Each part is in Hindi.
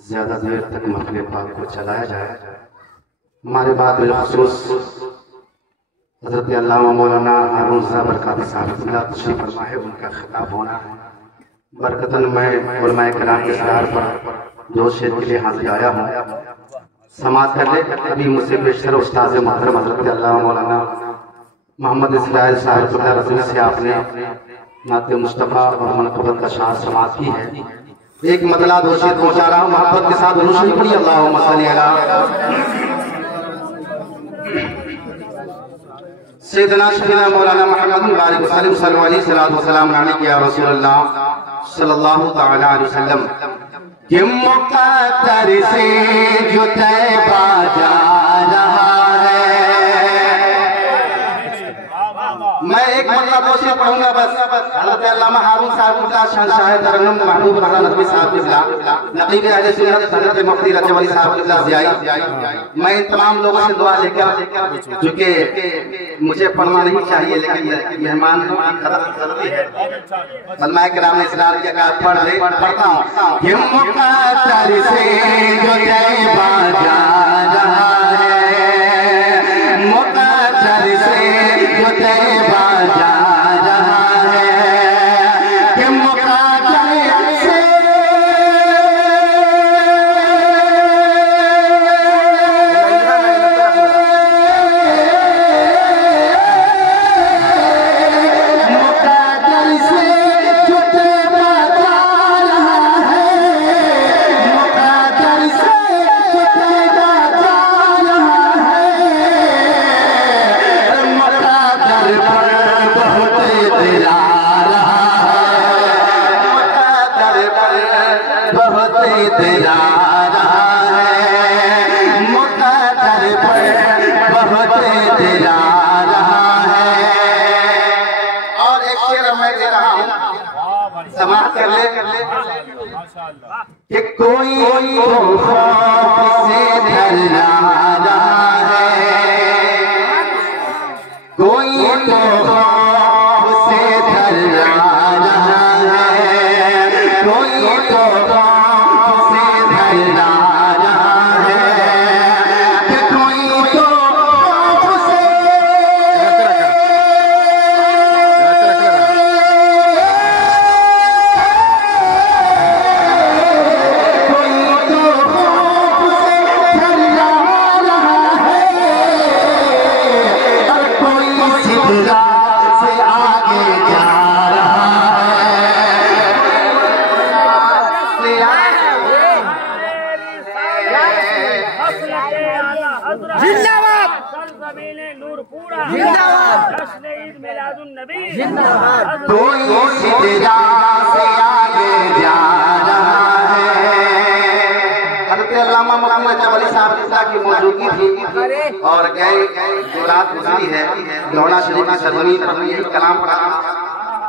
ज्यादा देर तक महफिल पाक को चलाया जाए। हमारे बाद बिलखुसूस हज़रत अल्लामा मौलाना हारून साहब बरकात साहब तशरीफ फरमा है, उनका खिताब होना है। बरकतन मैं उलमाए किराम के सरार पर जो शेर के लिए हाजिर आया हूँ समाज कर ले। अभी मुझसे पेशतर उस्ताद मोहतरम हज़रत अल्लामा मौलाना मोहम्मद इस्राइल साहिब रज़ी से आपने नाते मुस्तफ़ा और मनक़बत का शार समाज की है। एक मतला दो शेर पहुँचा रहा हूँ मोहब्बत के साथ। रोशनी पड़ी अल्लाहुम्मा सल्ली अला सैयदना शफीना मौलाना मोहम्मद बारिक सल्लल्लाहु अलैहि या रसूलल्लाह सल्लल्लाहु तआला अलैहि वसल्लम के मुक़द्दर से जो तैबा जा रहा है। मैं एक मतलब दो शेर पढ़ूंगा बस। हज़रत अल्लामा हारून साहब का शहंशाह तरन्नुम महबूब रहमान नदवी साहब के नक़ीब अहले सुन्नत हज़रत मुफ्ती रजब अली साहब के ज़ियाई। मैं इन तमाम लोगों से दुआ लेकर, जो कि मुझे पढ़ना नहीं चाहिए लेकिन मेहमान की कदर जरूरी है, उलमाए किराम ने इसरार किया कि पढ़ता हूँ। ये मुक़द्दर से जो तैबा जा रहा है, मुक़द्दर से जो तैबा जा रहा है, कि मुक़द्दर से कि कोई तो खौफ से डरना रहा है, कोई तो खौफ से डरना रहा है, कोई तो खौफ से डरना रहा है, कि कोई तो खौफ से की मौजूदगी थी और गए जो रात गुजरी है लौना शरीफ की सरजमीन पर यही कलाम पढ़ा,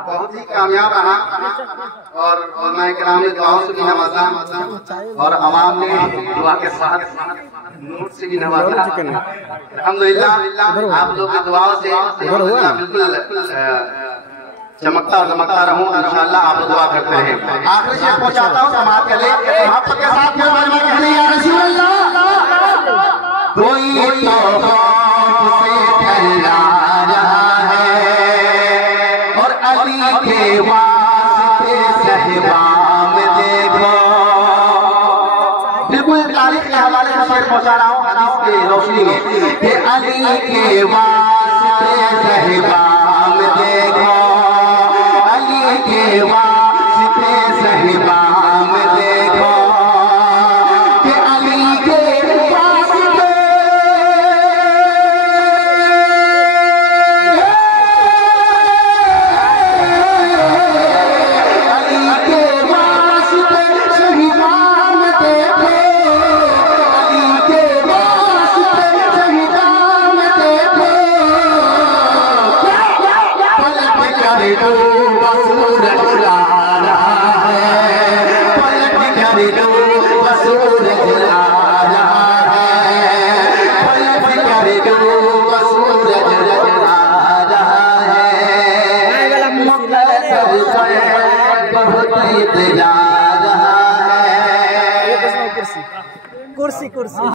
बहुत ही कामयाब रहा और उलमाए किराम ने दुआओं से भी नवाजा और अवाम ने दुआ के साथ नूर से भी नवाजा। अल्हम्दुलिल्लाह आप लोग की दुआओं से बिल्कुल चमकता और दमकता रहूं इंशाअल्लाह। आप दुआ करते हैं। आखिरी शेर पहुंचाता हूं समाज के लिए मोहब्बत के साथ या रसूलल्लाह कोई तो खौफ से डरना रहा है और अली के वास्ते सहबा में देखो। बिल्कुल तारीख के हवाले से शेर पहुंचा रहा हूं हदीस की रोशनी में कि अली के वास्ते सहबा में देखो, अली के वास्ते सहबा में देखो, कि अली के बहुत जा रहा है। कुर्सी कुर्सी कुर्सी